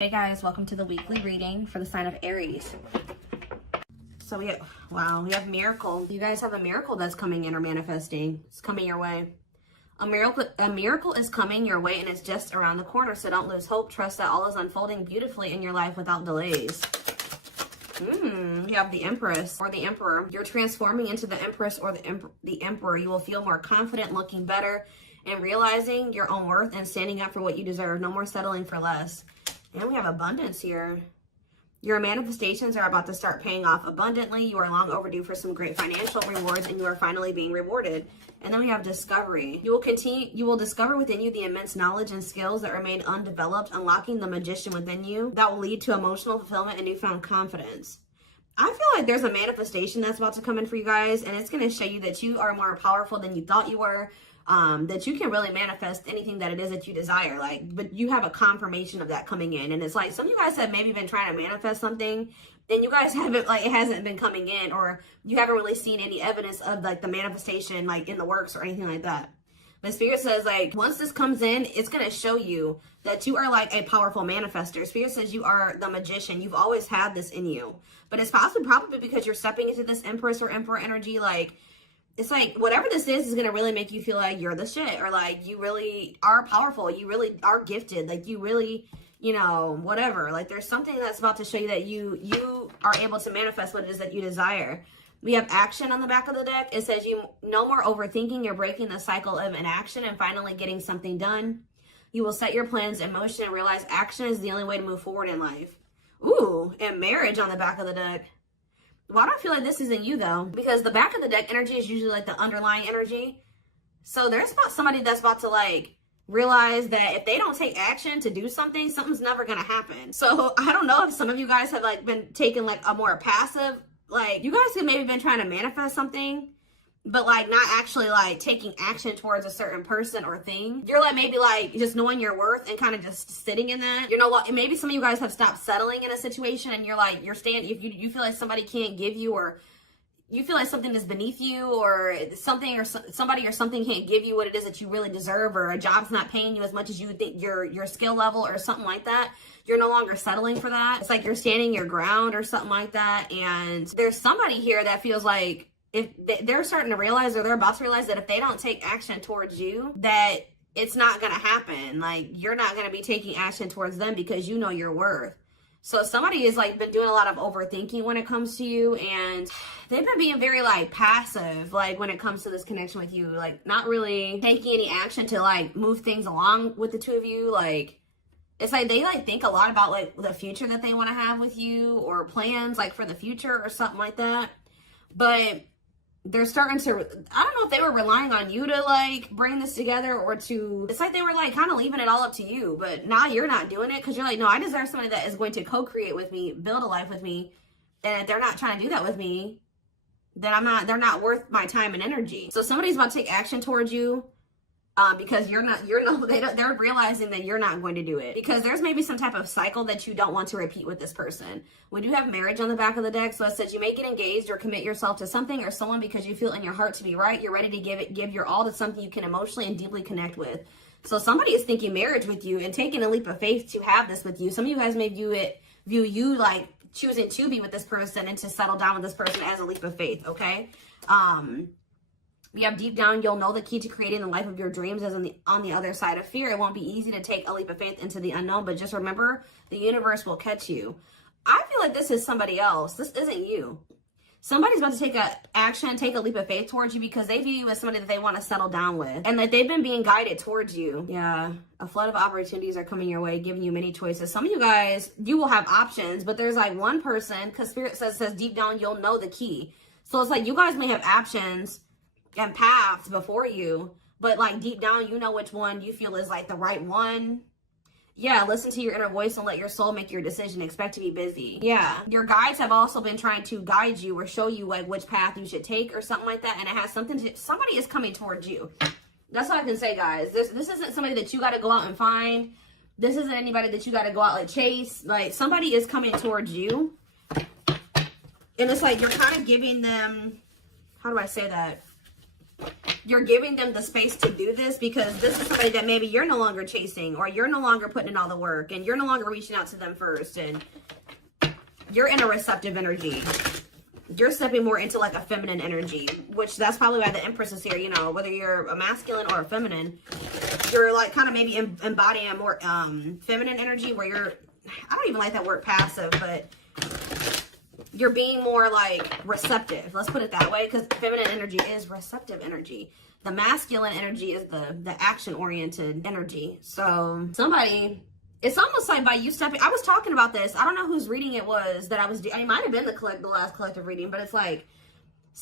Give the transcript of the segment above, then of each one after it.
Hey guys, welcome to the weekly reading for the sign of Aries. So we have miracle. You guys have a miracle that's coming in or manifesting. It's coming your way. A miracle is coming your way and it's just around the corner. So don't lose hope. Trust that all is unfolding beautifully in your life without delays. You have the Empress or the Emperor. You're transforming into the Empress or the Emperor. You will feel more confident, looking better, and realizing your own worth and standing up for what you deserve. No more settling for less. And we have abundance here. Your manifestations are about to start paying off abundantly. You are long overdue for some great financial rewards and you are finally being rewarded. And then we have discovery. You will discover within you the immense knowledge and skills that remain undeveloped, unlocking the magician within you that will lead to emotional fulfillment and newfound confidence. I feel like there's a manifestation that's about to come in for you guys, and it's going to show you that you are more powerful than you thought you were. That you can really manifest anything that it is that you desire, but you have a confirmation of that coming in. And it's like some of you guys have maybe been trying to manifest something and you guys haven't, it hasn't been coming in, or you haven't really seen any evidence of the manifestation in the works or anything like that. But Spirit says once this comes in, it's going to show you that you are a powerful manifester. Spirit says you are the magician. You've always had this in you, but it's probably because you're stepping into this Empress or Emperor energy. It's whatever this is going to really make you feel like you're the shit, or you really are powerful. You really are gifted. You really, whatever. There's something that's about to show you that you are able to manifest what it is that you desire. We have action on the back of the deck. It says no more overthinking. You're breaking the cycle of inaction and finally getting something done. You will set your plans in motion and realize action is the only way to move forward in life. Ooh, and marriage on the back of the deck. Well, I don't feel like this isn't you though, because the back of the deck energy is usually the underlying energy. So there's somebody that's about to realize that if they don't take action to do something, something's never going to happen. So I don't know if some of you guys have been taking a more passive, you guys have maybe been trying to manifest something, but not actually taking action towards a certain person or thing. You're maybe just knowing your worth and kind of just sitting in that. Maybe some of you guys have stopped settling in a situation and you're staying, if you feel like somebody can't give you, or you feel like something is beneath you, or something or somebody or something can't give you what it is that you really deserve, or a job's not paying you as much as you think your skill level or something like that. You're no longer settling for that. It's you're standing your ground or something like that. And there's somebody here that feels like if they're starting to realize, or they're about to realize, that if they don't take action towards you, that it's not going to happen. You're not going to be taking action towards them because you know your worth. So somebody has been doing a lot of overthinking when it comes to you, and they've been being very passive when it comes to this connection with you, not really taking any action to move things along with the two of you. It's they think a lot about the future that they want to have with you, or plans for the future or something like that. But they're starting to, I don't know if they were relying on you to bring this together, or to, it's they were kind of leaving it all up to you, but now you're not doing it because you're no, I deserve somebody that is going to co-create with me, build a life with me. And if they're not trying to do that with me, then they're not worth my time and energy. So somebody's about to take action towards you because they're realizing that you're not going to do it, because there's maybe some type of cycle that you don't want to repeat with this person. We do have marriage on the back of the deck. So it says you may get engaged or commit yourself to something or someone because you feel in your heart to be right. You're ready to give your all to something you can emotionally and deeply connect with. So somebody is thinking marriage with you and taking a leap of faith to have this with you. Some of you guys may view you choosing to be with this person and to settle down with this person as a leap of faith. Okay. We have deep down, you'll know the key to creating the life of your dreams is on the other side of fear. It won't be easy to take a leap of faith into the unknown, but just remember, the universe will catch you. I feel like this is somebody else. This isn't you. Somebody's about to take a leap of faith towards you because they view you as somebody that they want to settle down with, and that they've been being guided towards you. Yeah, a flood of opportunities are coming your way, giving you many choices. Some of you guys, you will have options, but there's one person, because Spirit says deep down, you'll know the key. So it's you guys may have options and paths before you, but deep down you know which one you feel is the right one. Yeah, listen to your inner voice and let your soul make your decision. Expect to be busy. Yeah, your guides have also been trying to guide you or show you which path you should take or something like that, and it has something to, somebody is coming towards you. That's all I can say, guys. This isn't somebody that you got to go out and find. This isn't anybody that you got to go out chase. Somebody is coming towards you, and it's you're kind of giving them, how do I say that? You're giving them the space to do this because this is somebody that maybe you're no longer chasing, or you're no longer putting in all the work, and you're no longer reaching out to them first, and you're in a receptive energy. You're stepping more into like a feminine energy, which that's probably why the Empress is here. You know, whether you're a masculine or a feminine, you're like kind of maybe embodying a more feminine energy where you're, I don't even like that word passive, but you're being more like receptive. Let's put it that way, because feminine energy is receptive energy. The masculine energy is the action-oriented energy. So somebody, it's almost like by you stepping, I was talking about this. I don't know whose reading it was that I was doing. It might have been the last collective reading, but it's like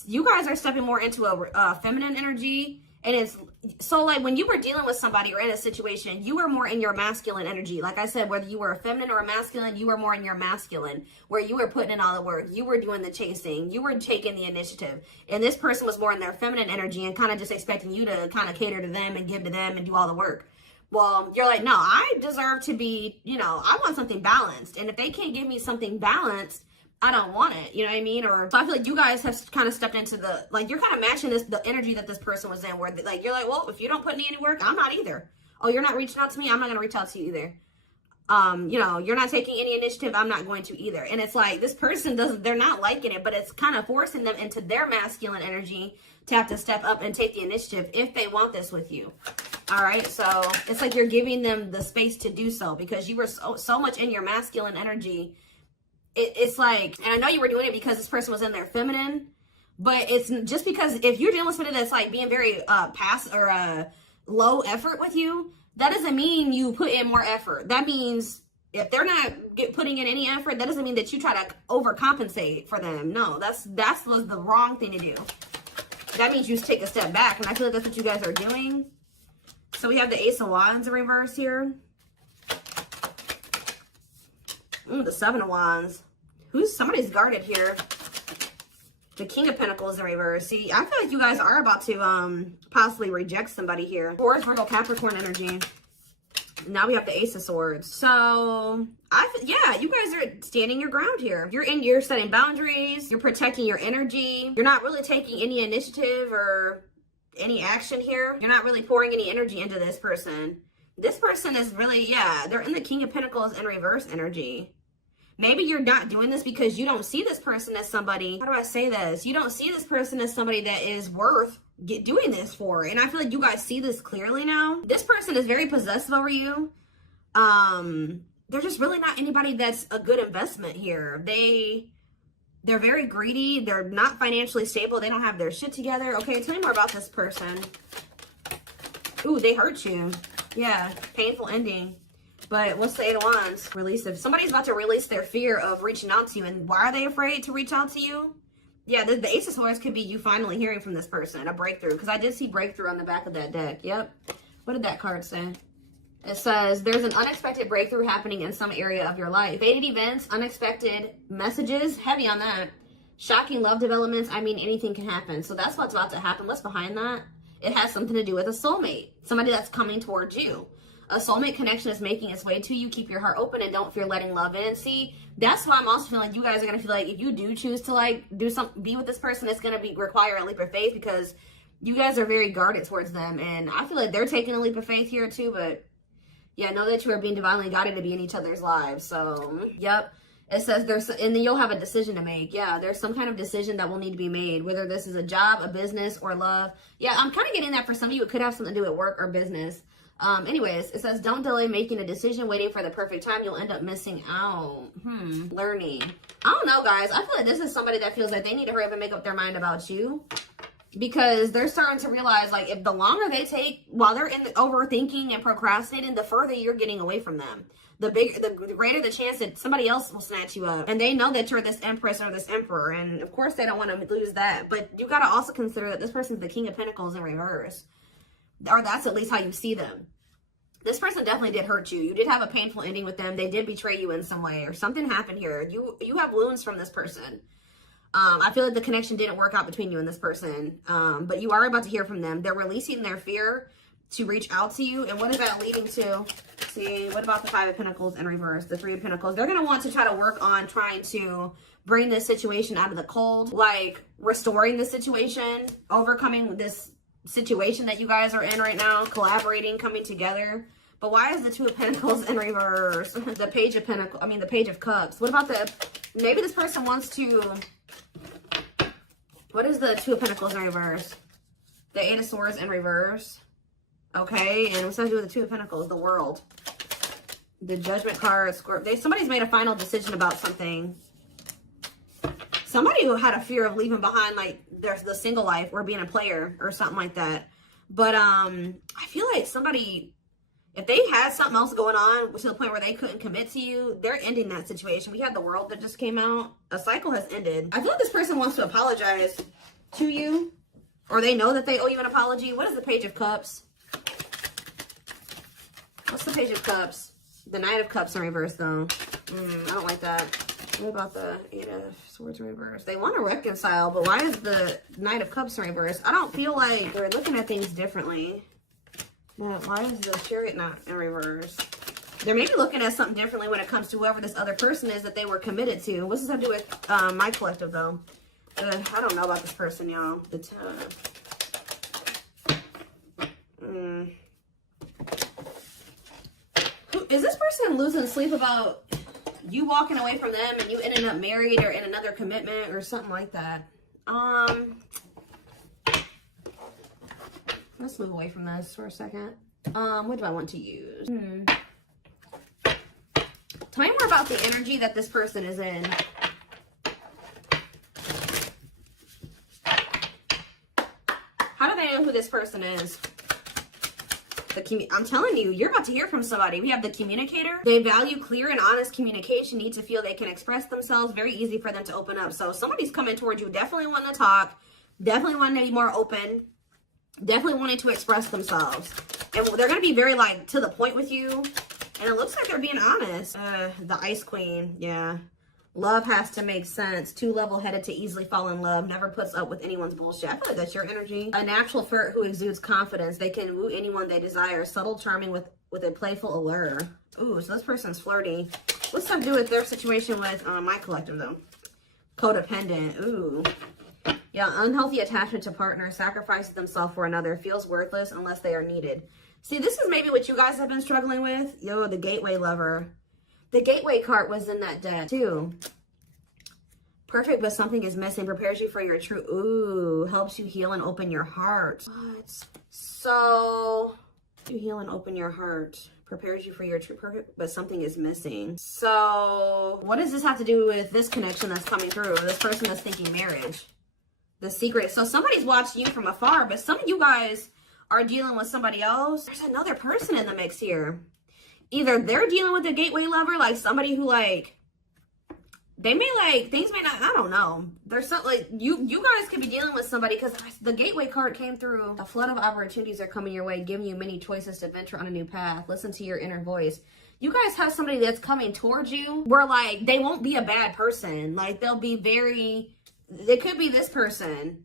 you guys are stepping more into a feminine energy. And it's so like when you were dealing with somebody or in a situation, you were more in your masculine energy. Like I said, whether you were a feminine or a masculine, you were more in your masculine, where you were putting in all the work. You were doing the chasing. You were taking the initiative. And this person was more in their feminine energy and kind of just expecting you to kind of cater to them and give to them and do all the work. Well, you're like, no, I deserve to be, you know, I want something balanced. And if they can't give me something balanced, I don't want it, you know what I mean? Or so I feel like you guys have kind of stepped into the, like, you're kind of matching the energy that this person was in, where like you're like, well, if you don't put in any work, I'm not either. Oh, you're not reaching out to me, I'm not gonna reach out to you either. You know, you're not taking any initiative, I'm not going to either. And it's like this person doesn't, they're not liking it, but it's kind of forcing them into their masculine energy to have to step up and take the initiative if they want this with you. All right, so it's like you're giving them the space to do so because you were so much in your masculine energy. It's like, and I know you were doing it because this person was in their feminine, but it's just because if you're dealing with somebody that's like being very low effort with you, that doesn't mean you put in more effort. That means if they're not putting in any effort, that doesn't mean that you try to overcompensate for them. No, that was the wrong thing to do. That means you take a step back, and I feel like that's what you guys are doing. So we have the Ace of Wands in reverse here. The Seven of Wands. Somebody's guarded here. The King of Pentacles in reverse. See, I feel like you guys are about to possibly reject somebody here. Taurus, Virgo, Capricorn energy. Now we have the Ace of Swords. So, yeah, you guys are standing your ground here. You're setting boundaries. You're protecting your energy. You're not really taking any initiative or any action here. You're not really pouring any energy into this person. This person is really, yeah, they're in the King of Pentacles in reverse energy. Maybe you're not doing this because you don't see this person as somebody, how do I say this? You don't see this person as somebody that is worth doing this for. And I feel like you guys see this clearly now. This person is very possessive over you. They're just really not anybody that's a good investment here. They're very greedy. They're not financially stable. They don't have their shit together. Okay, tell me more about this person. Ooh, they hurt you. Yeah, painful ending. But what's the Eight of Wands? Release. If somebody's about to release their fear of reaching out to you, and why are they afraid to reach out to you? Yeah, the Ace of Swords could be you finally hearing from this person, a breakthrough. Because I did see breakthrough on the back of that deck. Yep. What did that card say? It says, there's an unexpected breakthrough happening in some area of your life. Fated events, unexpected messages, heavy on that. Shocking love developments. I mean, anything can happen. So that's what's about to happen. What's behind that? It has something to do with a soulmate. Somebody that's coming towards you. A soulmate connection is making its way to you. Keep your heart open and don't fear letting love in. See, that's why I'm also feeling like you guys are going to feel like if you do choose to like be with this person, it's going to require a leap of faith because you guys are very guarded towards them. And I feel like they're taking a leap of faith here too. But yeah, know that you are being divinely guided to be in each other's lives. So, yep. It says and then you'll have a decision to make. Yeah, there's some kind of decision that will need to be made, whether this is a job, a business, or love. Yeah, I'm kind of getting that for some of you. It could have something to do with work or business. Anyways, it says, don't delay making a decision, waiting for the perfect time. You'll end up missing out. Learning. I don't know, guys. I feel like this is somebody that feels like they need to hurry up and make up their mind about you. Because they're starting to realize, like, if the longer they take while they're in the overthinking and procrastinating, the further you're getting away from them. The greater the chance that somebody else will snatch you up. And they know that you're this Empress or this Emperor. And, of course, they don't want to lose that. But you got to also consider that this person's the King of Pentacles in reverse. Or that's at least how you see them. This person definitely did hurt you. You did have a painful ending with them. They did betray you in some way. Or something happened here. You have wounds from this person. I feel like the connection didn't work out between you and this person. But you are about to hear from them. They're releasing their fear to reach out to you. And what is that leading to? See, what about the Five of Pentacles in reverse? The Three of Pentacles. They're going to want to try to work on trying to bring this situation out of the cold. Like restoring the situation. Overcoming this situation that you guys are in right now, collaborating, coming together. But why is the Two of Pentacles in reverse? The Page of Pentacles, I mean the Page of Cups. What about maybe this person wants to, what is the Two of Pentacles in reverse? The Eight of Swords in reverse. Okay, and what's that to do with the Two of Pentacles? The World. The Judgment card, somebody's made a final decision about something. Somebody who had a fear of leaving behind, like, there's the single life or being a player or something like that. But I feel like somebody, if they had something else going on to the point where they couldn't commit to you, they're ending that situation. We had the World that just came out. A cycle has ended. I feel like this person wants to apologize to you, or they know that they owe you an apology. What is the Page of Cups? What's the Page of Cups? The Knight of Cups in reverse, though. I don't like that. What about the Eight of Swords in reverse? They want to reconcile, but why is the Knight of Cups in reverse? I don't feel like they're looking at things differently. But why is the Chariot not in reverse? They're maybe looking at something differently when it comes to whoever this other person is that they were committed to. What's this have to do with my collective, though? I don't know about this person, y'all. Is this person losing sleep about you walking away from them and you ending up married or in another commitment or something like that? Let's move away from this for a second. What do I want to use? Tell me more about the energy that this person is in. How do they know who this person is? I'm telling you, you're about to hear from somebody. We have the communicator. They value clear and honest communication, need to feel they can express themselves. Very easy for them to open up. So somebody's coming towards you, definitely wanting to talk, definitely wanting to be more open, definitely wanting to express themselves. And they're going to be very, like, to the point with you. And it looks like they're being honest. The Ice Queen, yeah. Love has to make sense. Too level-headed to easily fall in love. Never puts up with anyone's bullshit. I feel like that's your energy. A natural flirt who exudes confidence. They can woo anyone they desire. Subtle, charming with a playful allure. Ooh, so this person's flirty. What's that to do with their situation with my collective, though? Codependent. Ooh. Yeah, unhealthy attachment to partner. Sacrifices themselves for another. Feels worthless unless they are needed. See, this is maybe what you guys have been struggling with. Yo, the Gateway Lover. The Gateway card was in that deck, too. Perfect, but something is missing. Prepares you for your true... Ooh, helps you heal and open your heart. What? So... You heal and open your heart. Prepares you for your true perfect, but something is missing. So... What does this have to do with this connection that's coming through? This person that's thinking marriage. The secret. So somebody's watching you from afar, but some of you guys are dealing with somebody else. There's another person in the mix here. Either they're dealing with a Gateway Lover, like somebody who, like, they may, like, things may not, I don't know. There's something, like, you guys could be dealing with somebody, because the Gateway card came through. A flood of opportunities are coming your way, giving you many choices to venture on a new path. Listen to your inner voice. You guys have somebody that's coming towards you where, like, they won't be a bad person. Like, they'll be very, they could be this person.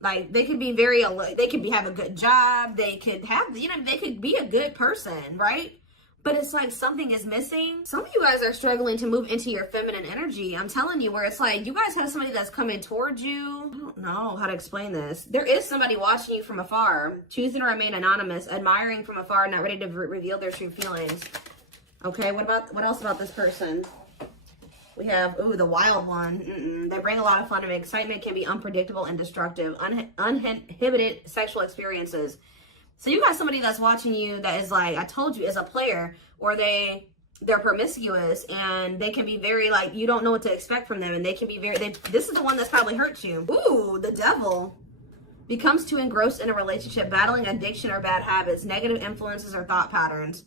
Like, they could be very, they could have a good job. They could have, you know, they could be a good person, right? But it's like something is missing. Some of you guys are struggling to move into your feminine energy. I'm telling you, where it's like you guys have somebody that's coming towards you. I don't know how to explain this. There is somebody watching you from afar, choosing to remain anonymous, admiring from afar, not ready to reveal their true feelings. Okay, what else about this person? We have, ooh, the Wild One. They bring a lot of fun and excitement, can be unpredictable and destructive. Uninhibited sexual experiences. So you got somebody that's watching you that is like, I told you, is a player, or they're promiscuous, and they can be very, like, you don't know what to expect from them, and they can be very, this is the one that's probably hurt you. Ooh, the Devil. Becomes too engrossed in a relationship, battling addiction or bad habits, negative influences or thought patterns.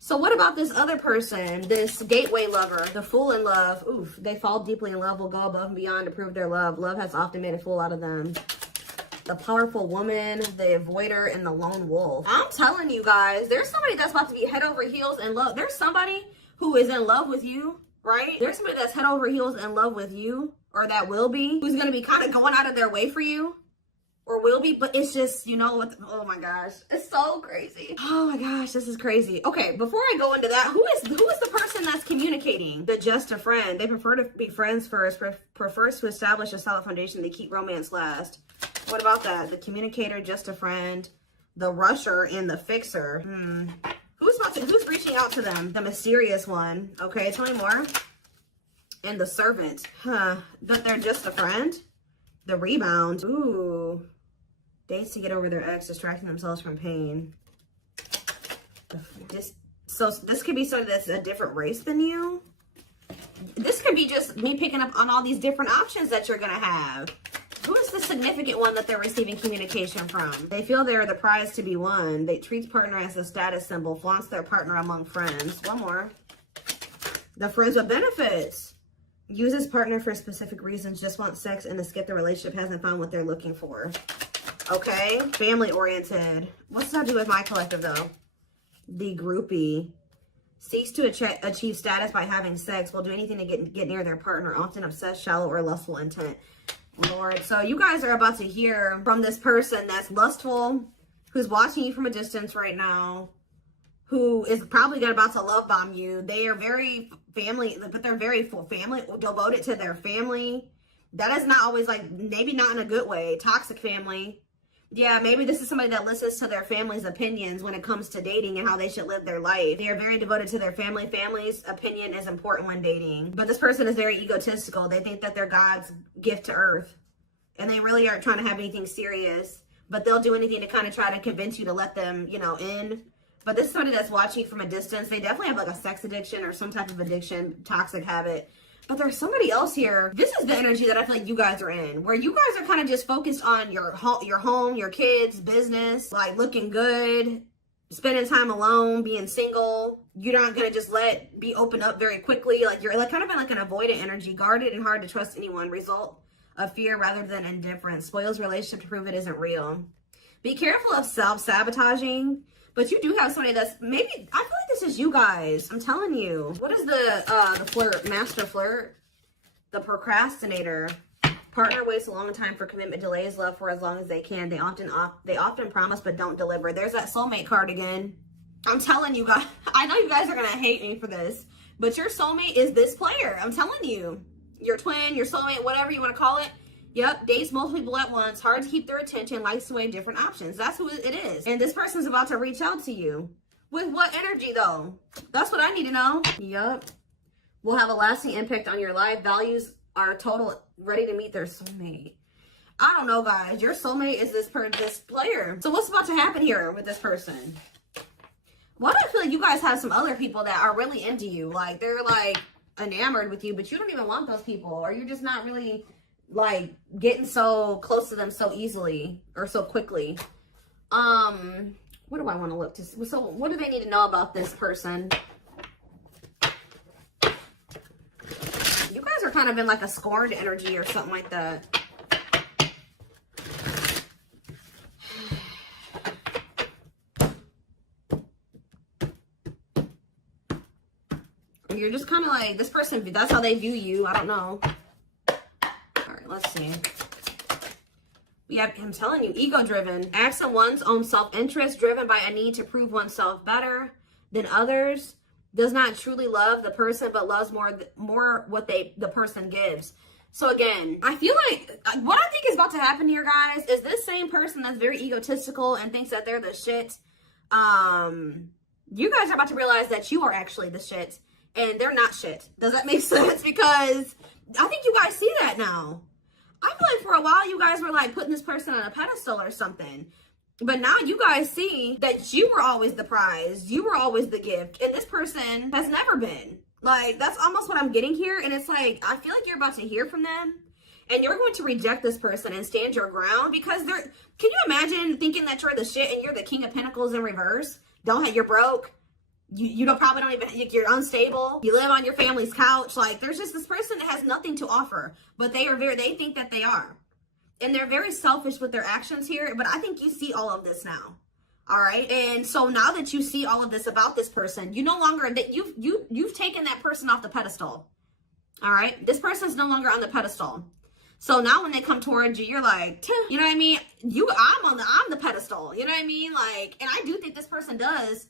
So what about this other person, this Gateway Lover, the Fool in love? Oof, they fall deeply in love, will go above and beyond to prove their love. Love has often made a fool out of them. The Powerful Woman, the Avoider, and the Lone Wolf. I'm telling you guys, there's somebody that's about to be head over heels in love. There's somebody who is in love with you, right? There's somebody that's head over heels in love with you, or that will be, who's going to be kind of going out of their way for you, or will be, but it's just, you know what, oh my gosh, it's so crazy. Oh my gosh, this is crazy. Okay, before I go into that, who is the person that's communicating? The Just a Friend. They prefer to be friends first, prefers to establish a solid foundation. They keep romance last. What about that? The communicator, just a friend, the rusher, and the fixer. Who's reaching out to them? The mysterious one. Okay, tell me more. And the servant. Huh. But they're just a friend. The rebound. Ooh. Dates to get over their ex, distracting themselves from pain. So this could be somebody that's a different race than you. This could be just me picking up on all these different options that you're going to have. Who is the significant one that they're receiving communication from? They feel they're the prize to be won. They treat partner as a status symbol, flaunts their partner among friends. One more. The friends with benefits. Uses partner for specific reasons, just wants sex and to skip the relationship, hasn't found what they're looking for. Okay. Family oriented. What's that do with my collective though? The groupie. Seeks to achieve status by having sex. Will do anything to get near their partner. Often obsessed, shallow, or lustful intent. Lord. So you guys are about to hear from this person that's lustful, who's watching you from a distance right now, who is probably about to love bomb you. They are very family, but they're very family, devoted to their family. That is not always like, maybe not in a good way. Toxic family. Yeah, maybe this is somebody that listens to their family's opinions when it comes to dating and how they should live their life. They are very devoted to their family. Family's opinion is important when dating. But this person is very egotistical. They think that they're God's gift to earth. And they really aren't trying to have anything serious. But they'll do anything to kind of try to convince you to let them, you know, in. But this is somebody that's watching from a distance. They definitely have like a sex addiction or some type of addiction, toxic habit. But there's somebody else here. This is the energy that I feel like you guys are in, where you guys are kind of just focused on your home, your kids, business, like looking good, spending time alone, being single. You're not gonna just be open up very quickly. Like you're like kind of in like an avoidant energy, guarded and hard to trust anyone. Result of fear rather than indifference. Spoils relationship to prove it isn't real. Be careful of self-sabotaging. But you do have somebody that's maybe, I feel like this is you guys. I'm telling you. What is the flirt? Master flirt? The procrastinator. Partner waits a long time for commitment, delays love for as long as they can. They often promise but don't deliver. There's that soulmate card again. I'm telling you guys. I know you guys are going to hate me for this. But your soulmate is this player. I'm telling you. Your twin, your soulmate, whatever you want to call it. Yep, dates multiple people at once, hard to keep their attention, likes to weigh different options. That's who it is. And this person's about to reach out to you. With what energy, though? That's what I need to know. Yep. Will have a lasting impact on your life. Values are total, ready to meet their soulmate. I don't know, guys. Your soulmate is this player. So what's about to happen here with this person? Why do I feel like you guys have some other people that are really into you? Like, they're, like, enamored with you, but you don't even want those people. Or you're just not really like getting so close to them so easily or so quickly. What do I want to look to? So what do they need to know about this person? You guys are kind of in like a scorned energy or something like that. You're just kind of like, this person, that's how they view you. I don't know. Let's see. We have him telling you, ego-driven. Acts on one's own self-interest, driven by a need to prove oneself better than others. Does not truly love the person, but loves more what the person gives. So again, I feel like what I think is about to happen here, guys, is this same person that's very egotistical and thinks that they're the shit. You guys are about to realize that you are actually the shit, and they're not shit. Does that make sense? Because I think you guys see that now. I feel like for a while you guys were like putting this person on a pedestal or something. But now you guys see that you were always the prize. You were always the gift. And this person has never been. Like, that's almost what I'm getting here. And it's like, I feel like you're about to hear from them. And you're going to reject this person and stand your ground. Because can you imagine thinking that you're the shit and you're the King of Pentacles in reverse? You're broke. Probably don't even, you're unstable. You live on your family's couch. Like, there's just this person that has nothing to offer, but they think that they are. And they're very selfish with their actions here, but I think you see all of this now. All right. And so now that you see all of this about this person, you no longer, that you've taken that person off the pedestal. All right. This person's no longer on the pedestal. So now when they come towards you, you're like, you know what I mean? I'm the pedestal. You know what I mean? Like, and I do think this person does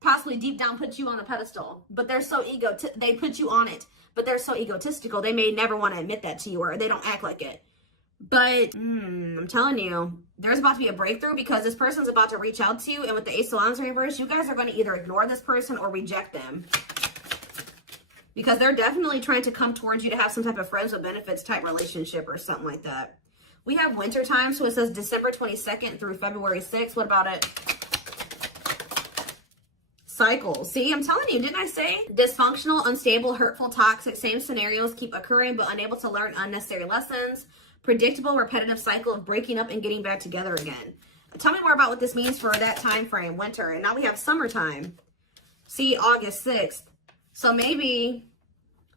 possibly deep down put you on a pedestal, but they're so they put you on it, but they're so egotistical, they may never want to admit that to you, or they don't act like it. But I'm telling you, there's about to be a breakthrough because this person's about to reach out to you. And with the Ace of Wands in reverse, you guys are going to either ignore this person or reject them. Because they're definitely trying to come towards you to have some type of friends with benefits type relationship or something like that. We have winter time, so it says December 22nd through February 6th. What about it? Cycles. See, I'm telling you, didn't I say? Dysfunctional, unstable, hurtful, toxic, same scenarios keep occurring but unable to learn unnecessary lessons. Predictable, repetitive cycle of breaking up and getting back together again. Tell me more about what this means for that time frame, winter. And now we have summertime. See, August 6th. So maybe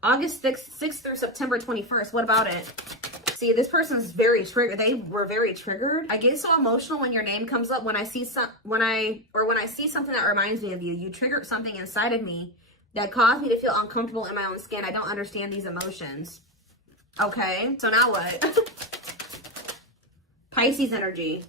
August 6th through September 21st. What about it? See, this person's very triggered. They were very triggered. I get so emotional when your name comes up. When I see when I see something that reminds me of you. You triggered something inside of me that caused me to feel uncomfortable in my own skin. I don't understand these emotions. Okay, so now what? Pisces energy.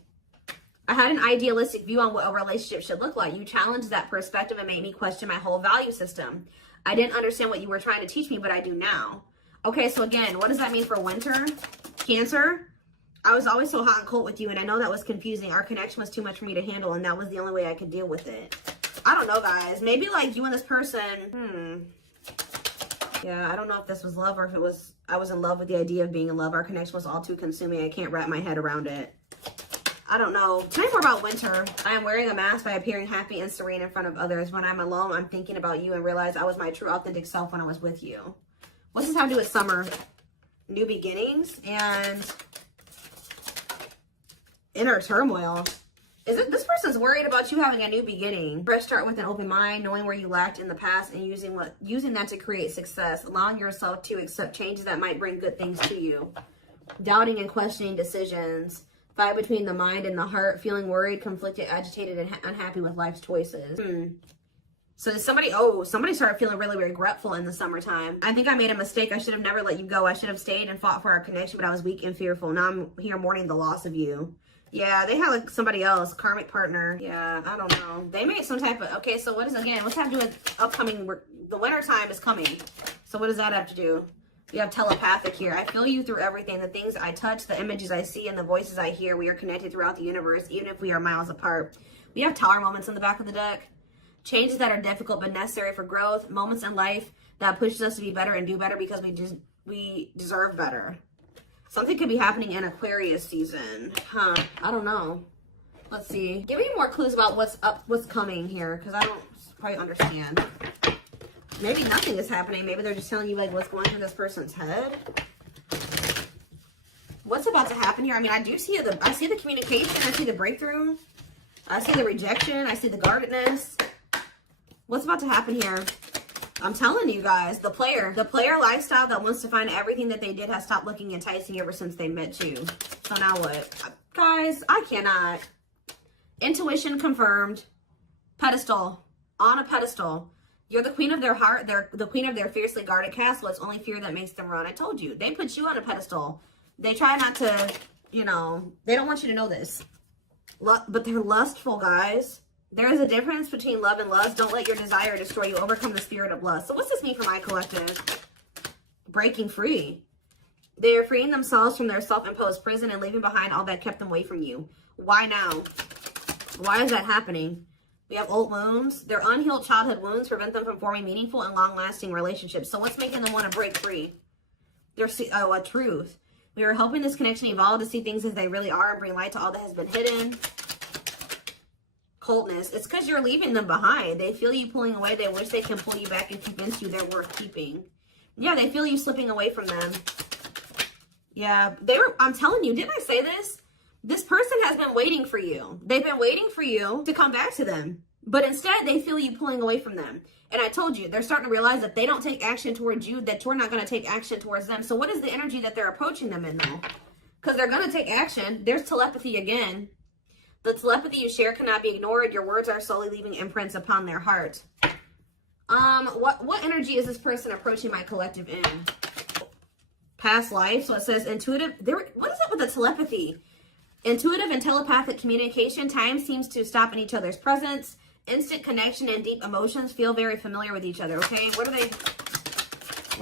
I had an idealistic view on what a relationship should look like. You challenged that perspective and made me question my whole value system. I didn't understand what you were trying to teach me, but I do now. Okay, so again, what does that mean for winter? Cancer. I was always so hot and cold with you, and I know that was confusing. Our connection was too much for me to handle, and that was the only way I could deal with it. I don't know, guys. Maybe like you and this person, yeah, I don't know if this was love or if it was, I was in love with the idea of being in love. Our connection was all too consuming. I can't wrap my head around it. I don't know. Tell me more about winter. I am wearing a mask by appearing happy and serene in front of others. When I'm alone, I'm thinking about you and realize I was my true authentic self when I was with you. What's this have to do with summer? New beginnings and inner turmoil. Is it this person's worried about you having a new beginning? Fresh start with an open mind, knowing where you lacked in the past and using that to create success, allowing yourself to accept changes that might bring good things to you. Doubting and questioning decisions. Fight between the mind and the heart, feeling worried, conflicted, agitated, and unhappy with life's choices. So somebody started feeling really regretful in the summertime. I think I made a mistake. I should have never let you go. I should have stayed and fought for our connection, but I was weak and fearful. Now I'm here mourning the loss of you. Yeah, they had like somebody else, karmic partner. Yeah, I don't know. They made some type of, okay, so what is, again, what's that have to do with upcoming, the winter time is coming. So what does that have to do? We have telepathic here. I feel you through everything. The things I touch, the images I see, and the voices I hear. We are connected throughout the universe, even if we are miles apart. We have tower moments in the back of the deck. Changes that are difficult but necessary for growth. Moments in life that pushes us to be better and do better because we deserve better. Something could be happening in Aquarius season. I don't know. Let's see. Give me more clues about what's coming here, because I don't quite understand. Maybe nothing is happening. Maybe they're just telling you like what's going through this person's head. What's about to happen here? I mean, I see the communication. I see the breakthrough. I see the rejection. I see the guardedness. What's about to happen here? I'm telling you guys, the player lifestyle that wants to find everything that they did has stopped looking enticing ever since they met you. So now what? Guys, I cannot. Intuition confirmed. Pedestal. On a pedestal. You're the queen of their heart. They're the queen of their fiercely guarded castle. It's only fear that makes them run. I told you. They put you on a pedestal. They try not to, you know, they don't want you to know this. But they're lustful, guys. There is a difference between love and lust. Don't let your desire destroy you. Overcome the spirit of lust. So what's this mean for my collective? Breaking free. They are freeing themselves from their self-imposed prison and leaving behind all that kept them away from you. Why now? Why is that happening? We have old wounds. Their unhealed childhood wounds prevent them from forming meaningful and long-lasting relationships. So what's making them want to break free? A truth. We are helping this connection evolve to see things as they really are and bring light to all that has been hidden. Coldness. It's because you're leaving them behind. They feel you pulling away. They wish they can pull you back and convince you they're worth keeping. Yeah, they feel you slipping away from them. Yeah, I'm telling you, didn't I say this? This person has been waiting for you. They've been waiting for you to come back to them. But instead, they feel you pulling away from them. And I told you, they're starting to realize that they don't take action towards you, that you're not going to take action towards them. So what is the energy that they're approaching them in, though? Because they're going to take action. There's telepathy again. The telepathy you share cannot be ignored. Your words are slowly leaving imprints upon their heart. What energy is this person approaching my collective in? Past life. So it says intuitive. What is up with the telepathy? Intuitive and telepathic communication. Time seems to stop in each other's presence. Instant connection and deep emotions feel very familiar with each other. Okay, what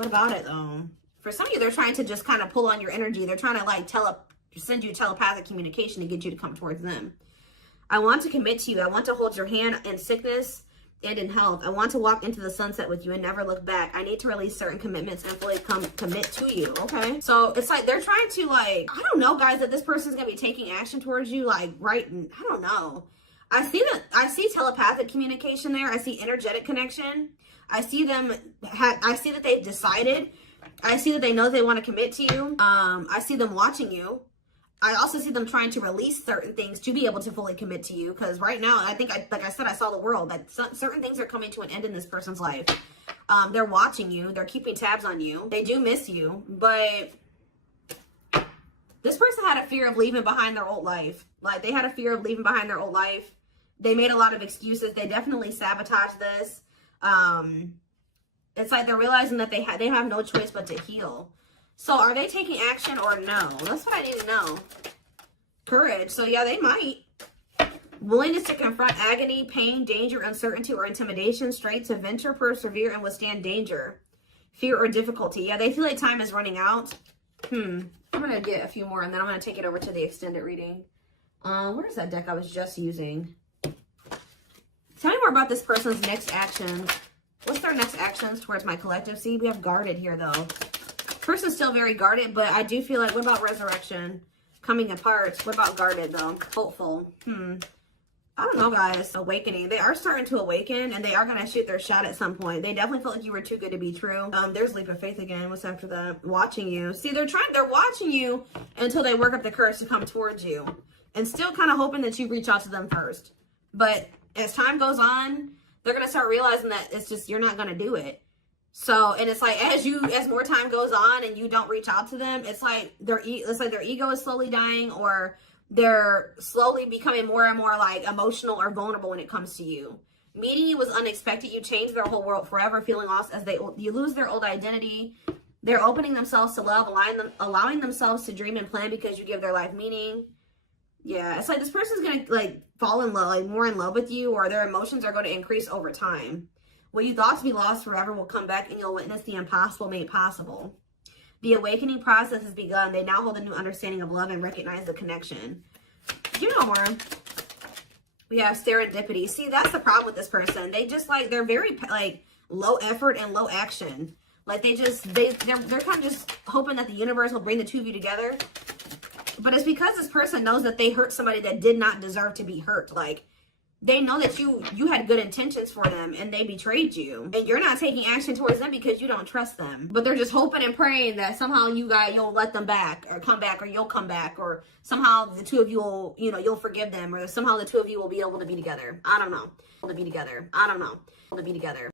about it though? For some of you, they're trying to just kind of pull on your energy. They're trying to like send you telepathic communication to get you to come towards them. I want to commit to you. I want to hold your hand in sickness and in health. I want to walk into the sunset with you and never look back. I need to release certain commitments and fully commit to you, okay? So it's like they're trying to, like, I don't know, guys, that this person's going to be taking action towards you, like, right, I don't know. I see telepathic communication there. I see energetic connection. I see them, I see that they've decided. I see that they know they want to commit to you. I see them watching you. I also see them trying to release certain things to be able to fully commit to you. Because right now, I think, like I said, I saw the world. That certain things are coming to an end in this person's life. They're watching you. They're keeping tabs on you. They do miss you. But this person had a fear of leaving behind their old life. Like, they had a fear of leaving behind their old life. They made a lot of excuses. They definitely sabotaged this. It's like they're realizing that they have no choice but to heal. So are they taking action or no? That's what I need to know. Courage. So yeah, they might. Willingness to confront agony, pain, danger, uncertainty, or intimidation. Strength to venture, persevere, and withstand danger. Fear or difficulty. Yeah, they feel like time is running out. I'm going to get a few more and then I'm going to take it over to the extended reading. Where's that deck I was just using? Tell me more about this person's next actions. What's their next actions towards my collective? See, we have guarded here, though. Person's still very guarded, but I do feel like, what about resurrection? Coming apart. What about guarded, though? Hopeful. I don't know, guys. Awakening. They are starting to awaken, and they are going to shoot their shot at some point. They definitely felt like you were too good to be true. There's leap of faith again. What's after that? Watching you. See, they're watching you until they work up the courage to come towards you. And still kind of hoping that you reach out to them first. But as time goes on, they're going to start realizing that it's just, you're not going to do it. So, and it's like, as more time goes on and you don't reach out to them, it's like their ego is slowly dying, or they're slowly becoming more and more like emotional or vulnerable when it comes to you. Meeting you was unexpected. You changed their whole world forever, feeling lost as you lose their old identity. They're opening themselves to love, allowing themselves to dream and plan because you give their life meaning. Yeah, it's like this person's going to like fall in love, like more in love with you, or their emotions are going to increase over time. What you thought to be lost forever will come back and you'll witness the impossible made possible. The awakening process has begun. They now hold a new understanding of love and recognize the connection. You know more. We have serendipity. See, that's the problem with this person. They just like, they're very like low effort and low action. Like they're kind of just hoping that the universe will bring the two of you together. But it's because this person knows that they hurt somebody that did not deserve to be hurt. Like, they know that you had good intentions for them and they betrayed you. And you're not taking action towards them because you don't trust them. But they're just hoping and praying that somehow you'll let them back or come back, or you'll come back, or somehow the two of you will, you'll forgive them, or somehow the two of you will be able to be together. I don't know. To be together. I don't know. To be together.